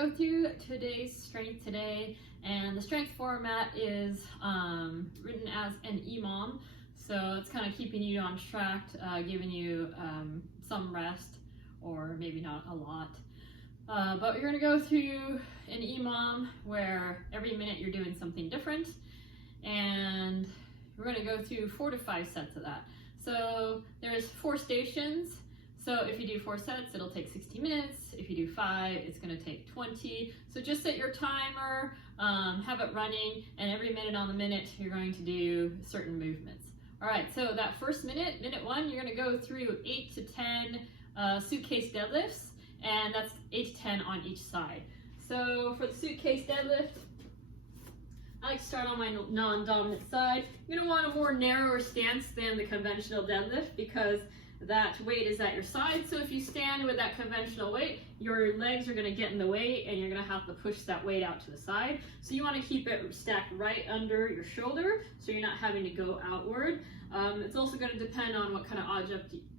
go through today's strength today, and the strength format is written as an EMOM, so it's kind of keeping you on track, giving you some rest, or maybe not a lot. But we're going to go through an EMOM where every minute you're doing something different, and we're going to go through 4 to 5 sets of that. So there's 4 stations. So if you do 4 sets, it'll take 60 minutes. If you do 5, it's going to take 20. So just set your timer, have it running, and every minute on the minute, you're going to do certain movements. All right, so that first minute, minute 1, you're going to go through 8 to 10 suitcase deadlifts, and that's 8 to 10 on each side. So for the suitcase deadlift, I like to start on my non-dominant side. You're going to want a more narrower stance than the conventional deadlift because that weight is at your side. So if you stand with that conventional weight, your legs are going to get in the way and you're going to have to push that weight out to the side. So you want to keep it stacked right under your shoulder so you're not having to go outward. It's also going to depend on what kind of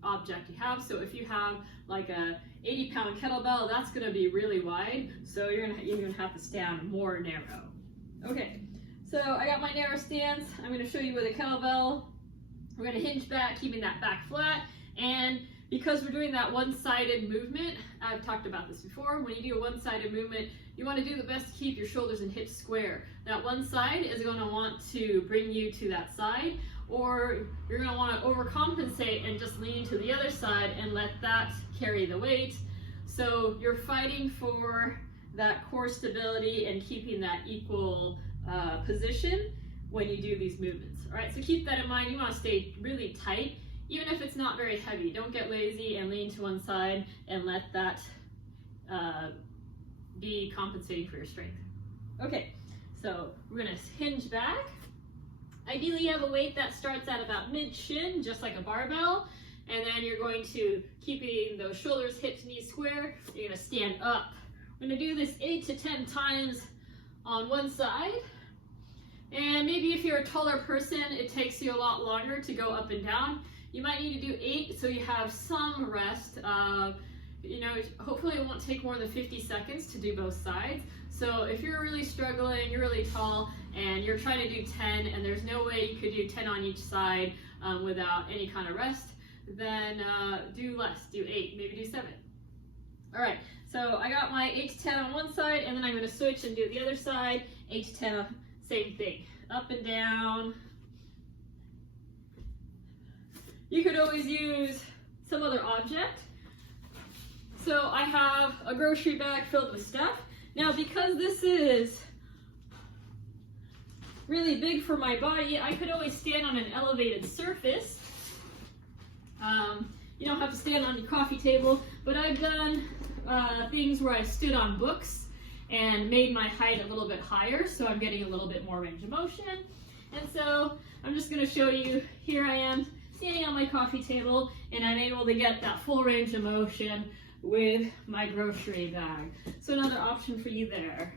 object you have. So if you have like a 80-pound kettlebell, that's going to be really wide. So you're going to have to stand more narrow. Okay, so I got my narrow stance. I'm going to show you with a kettlebell. We're going to hinge back, keeping that back flat. And because we're doing that one-sided movement, I've talked about this before, when you do a one-sided movement, you want to do the best to keep your shoulders and hips square. That one side is going to want to bring you to that side, or you're going to want to overcompensate and just lean to the other side and let that carry the weight. So you're fighting for that core stability and keeping that equal position when you do these movements. All right, so keep that in mind. You want to stay really tight. Even if it's not very heavy, don't get lazy and lean to one side and let that be compensating for your strength. Okay, so we're gonna hinge back. Ideally, you have a weight that starts at about mid-shin, just like a barbell, and then you're going to, keeping those shoulders, hips, knees square, you're gonna stand up. We're gonna do this 8 to 10 times on one side. And maybe if you're a taller person, it takes you a lot longer to go up and down. You might need to do 8 so you have some rest. Hopefully it won't take more than 50 seconds to do both sides. So if you're really struggling, you're really tall, and you're trying to do 10, and there's no way you could do 10 on each side without any kind of rest, then do less, do 8, maybe do 7. All right, so I got my 8 to 10 on one side, and then I'm gonna switch and do the other side, 8 to 10, same thing, up and down. You could always use some other object. So I have a grocery bag filled with stuff. Now, because this is really big for my body, I could always stand on an elevated surface. You don't have to stand on your coffee table, but I've done things where I stood on books and made my height a little bit higher, so I'm getting a little bit more range of motion. And so I'm just gonna show you, here I am, standing on my coffee table, and I'm able to get that full range of motion with my grocery bag. So another option for you there.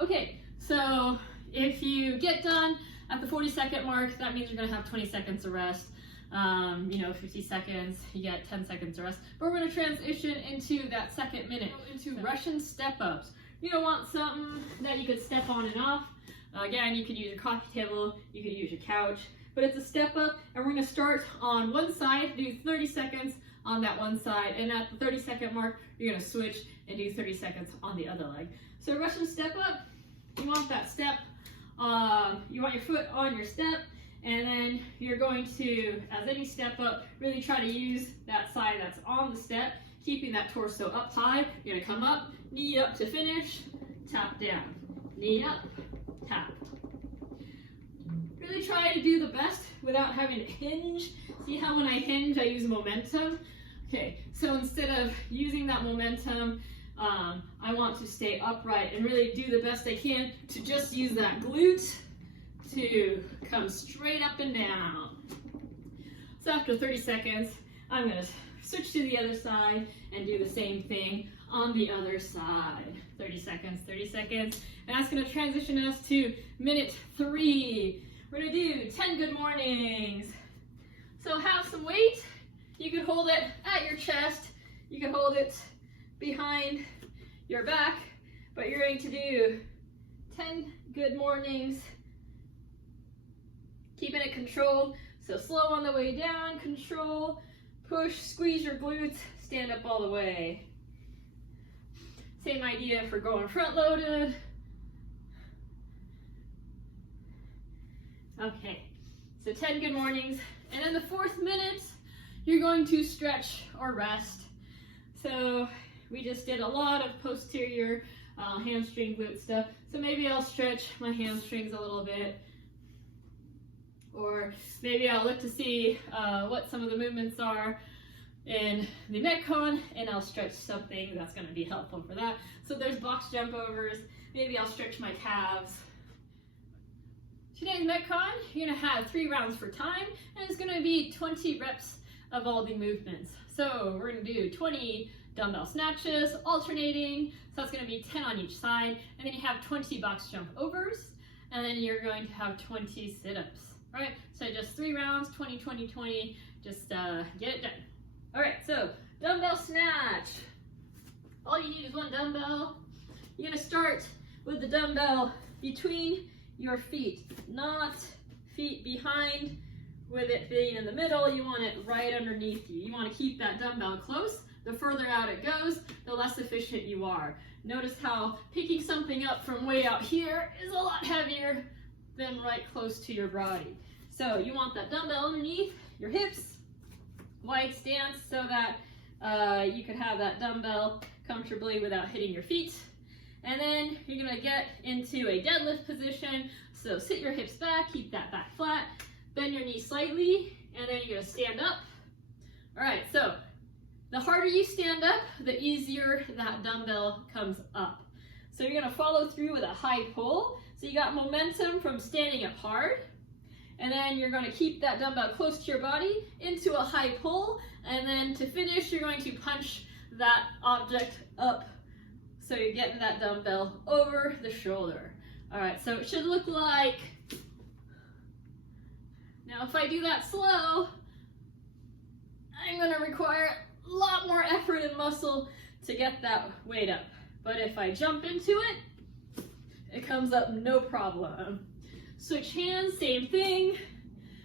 Okay, so if you get done at the 40-second mark, that means you're gonna have 20 seconds of rest. 50 seconds, you get 10 seconds of rest. But we're gonna transition into that second minute, into Russian step-ups. You don't want something that you could step on and off. Again, you could use your coffee table, you could use your couch, but it's a step up, and we're gonna start on one side, do 30 seconds on that one side, and at the 30-second mark, you're gonna switch and do 30 seconds on the other leg. So Russian step up, you want that step, you want your foot on your step, and then you're going to, as any step up, really try to use that side that's on the step, keeping that torso up high. You're gonna come up, knee up to finish, tap down, knee up, tap. Really try to do the best without having to hinge. See how when I hinge, I use momentum? Okay, so instead of using that momentum, I want to stay upright and really do the best I can to just use that glute to come straight up and down. So after 30 seconds, I'm gonna switch to the other side and do the same thing on the other side. 30 seconds, 30 seconds. And that's gonna transition us to minute 3. We're gonna do 10 good mornings. So have some weight. You can hold it at your chest. You can hold it behind your back, but you're going to do 10 good mornings, keeping it controlled. So slow on the way down, control, push, squeeze your glutes, stand up all the way. Same idea for going front loaded. Okay, so 10 good mornings. And in the 4th minute, you're going to stretch or rest. So we just did a lot of posterior hamstring glute stuff. So maybe I'll stretch my hamstrings a little bit. Or maybe I'll look to see what some of the movements are in the Metcon, and I'll stretch something that's going to be helpful for that. So there's box jump overs. Maybe I'll stretch my calves. Today's Metcon, you're going to have 3 rounds for time, and it's going to be 20 reps of all the movements. So we're going to do 20 dumbbell snatches, alternating. So that's going to be 10 on each side, and then you have 20 box jump overs, and then you're going to have 20 sit-ups. All right, so just 3 rounds, 20, 20, 20, just get it done. All right, so dumbbell snatch. All you need is 1 dumbbell. You're gonna start with the dumbbell between your feet, not feet behind with it being in the middle. You want it right underneath you. You wanna keep that dumbbell close. The further out it goes, the less efficient you are. Notice how picking something up from way out here is a lot heavier than right close to your body. So you want that dumbbell underneath your hips, wide stance so that you can have that dumbbell comfortably without hitting your feet. And then you're gonna get into a deadlift position. So sit your hips back, keep that back flat, bend your knees slightly, and then you're gonna stand up. All right, so the harder you stand up, the easier that dumbbell comes up. So you're gonna follow through with a high pull. So you got momentum from standing up hard, and then you're going to keep that dumbbell close to your body into a high pull, and then to finish, you're going to punch that object up so you're getting that dumbbell over the shoulder. All right, so it should look like, now if I do that slow, I'm going to require a lot more effort and muscle to get that weight up. But if I jump into it, it comes up no problem. Switch hands, same thing.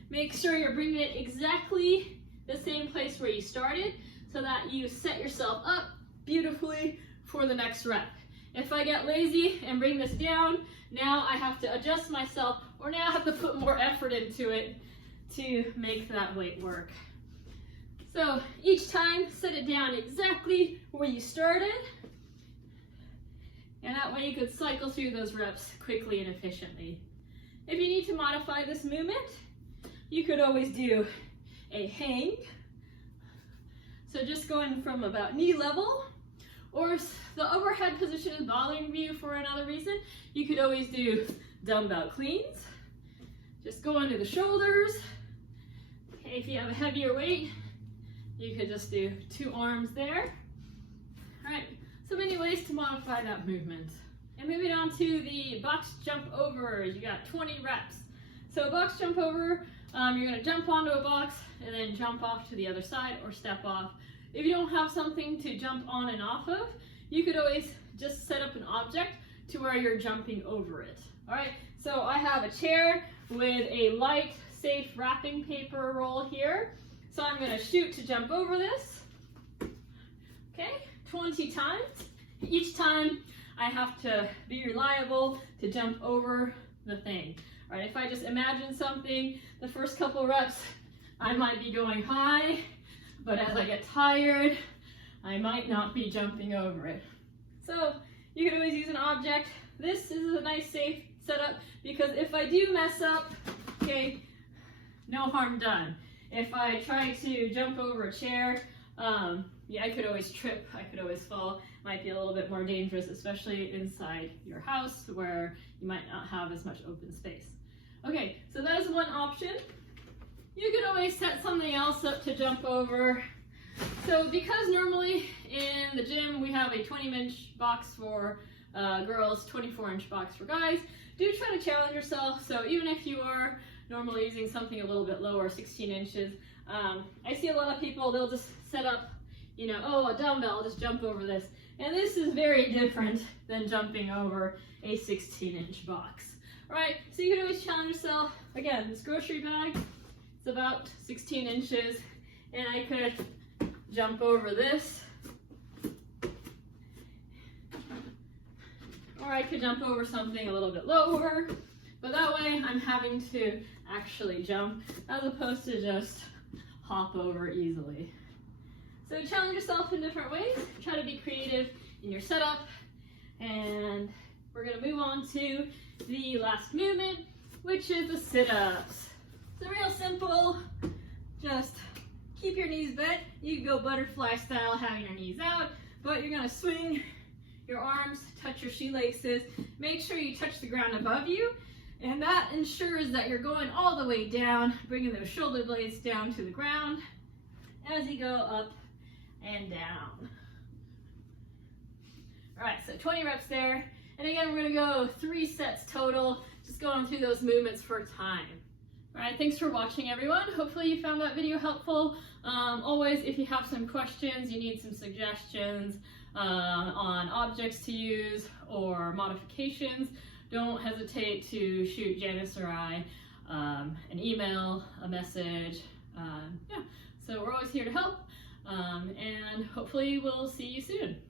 Make sure you're bringing it exactly the same place where you started so that you set yourself up beautifully for the next rep. If I get lazy and bring this down, now I have to adjust myself, or now I have to put more effort into it to make that weight work. So each time, set it down exactly where you started. And that way you could cycle through those reps quickly and efficiently. If you need to modify this movement, you could always do a hang. So just going from about knee level, or if the overhead position is bothering you for another reason, you could always do dumbbell cleans. Just go under the shoulders. Okay, if you have a heavier weight, you could just do 2 arms there. All right. So many ways to modify that movement. And moving on to the box jump overs, you got 20 reps. So box jump over, you're gonna jump onto a box and then jump off to the other side or step off. If you don't have something to jump on and off of, you could always just set up an object to where you're jumping over it. All right, so I have a chair with a light, safe wrapping paper roll here. So I'm gonna shoot to jump over this. Okay. 20 times. Each time I have to be reliable to jump over the thing. All right, if I just imagine something, the first couple reps, I might be going high, but as I get tired, I might not be jumping over it. So you can always use an object. This is a nice safe setup because if I do mess up, okay, no harm done. If I try to jump over a chair, yeah, I could always trip, I could always fall. Might be a little bit more dangerous, especially inside your house where you might not have as much open space. Okay, so that is one option. You could always set something else up to jump over. So because normally in the gym we have a 20-inch box for girls, 24-inch box for guys, do try to challenge yourself. So even if you are normally using something a little bit lower, 16 inches, I see a lot of people, they'll just set up, you know, oh, a dumbbell, I'll just jump over this. And this is very different than jumping over a 16-inch box. Right, so you can always challenge yourself. Again, this grocery bag, it's about 16 inches, and I could jump over this, or I could jump over something a little bit lower, but that way I'm having to actually jump as opposed to just hop over easily. So challenge yourself in different ways, try to be creative in your setup, and we're going to move on to the last movement, which is the sit-ups. So real simple, just keep your knees bent. You can go butterfly style, having your knees out, but you're gonna swing your arms, touch your shoelaces, make sure you touch the ground above you, and that ensures that you're going all the way down, bringing those shoulder blades down to the ground as you go up and down. All right, so 20 reps there. And again, we're gonna go 3 sets total, just going through those movements for time. All right, thanks for watching, everyone. Hopefully you found that video helpful. Always, if you have some questions, you need some suggestions on objects to use or modifications, don't hesitate to shoot Janice or I an email, a message. Yeah, so we're always here to help, and hopefully we'll see you soon.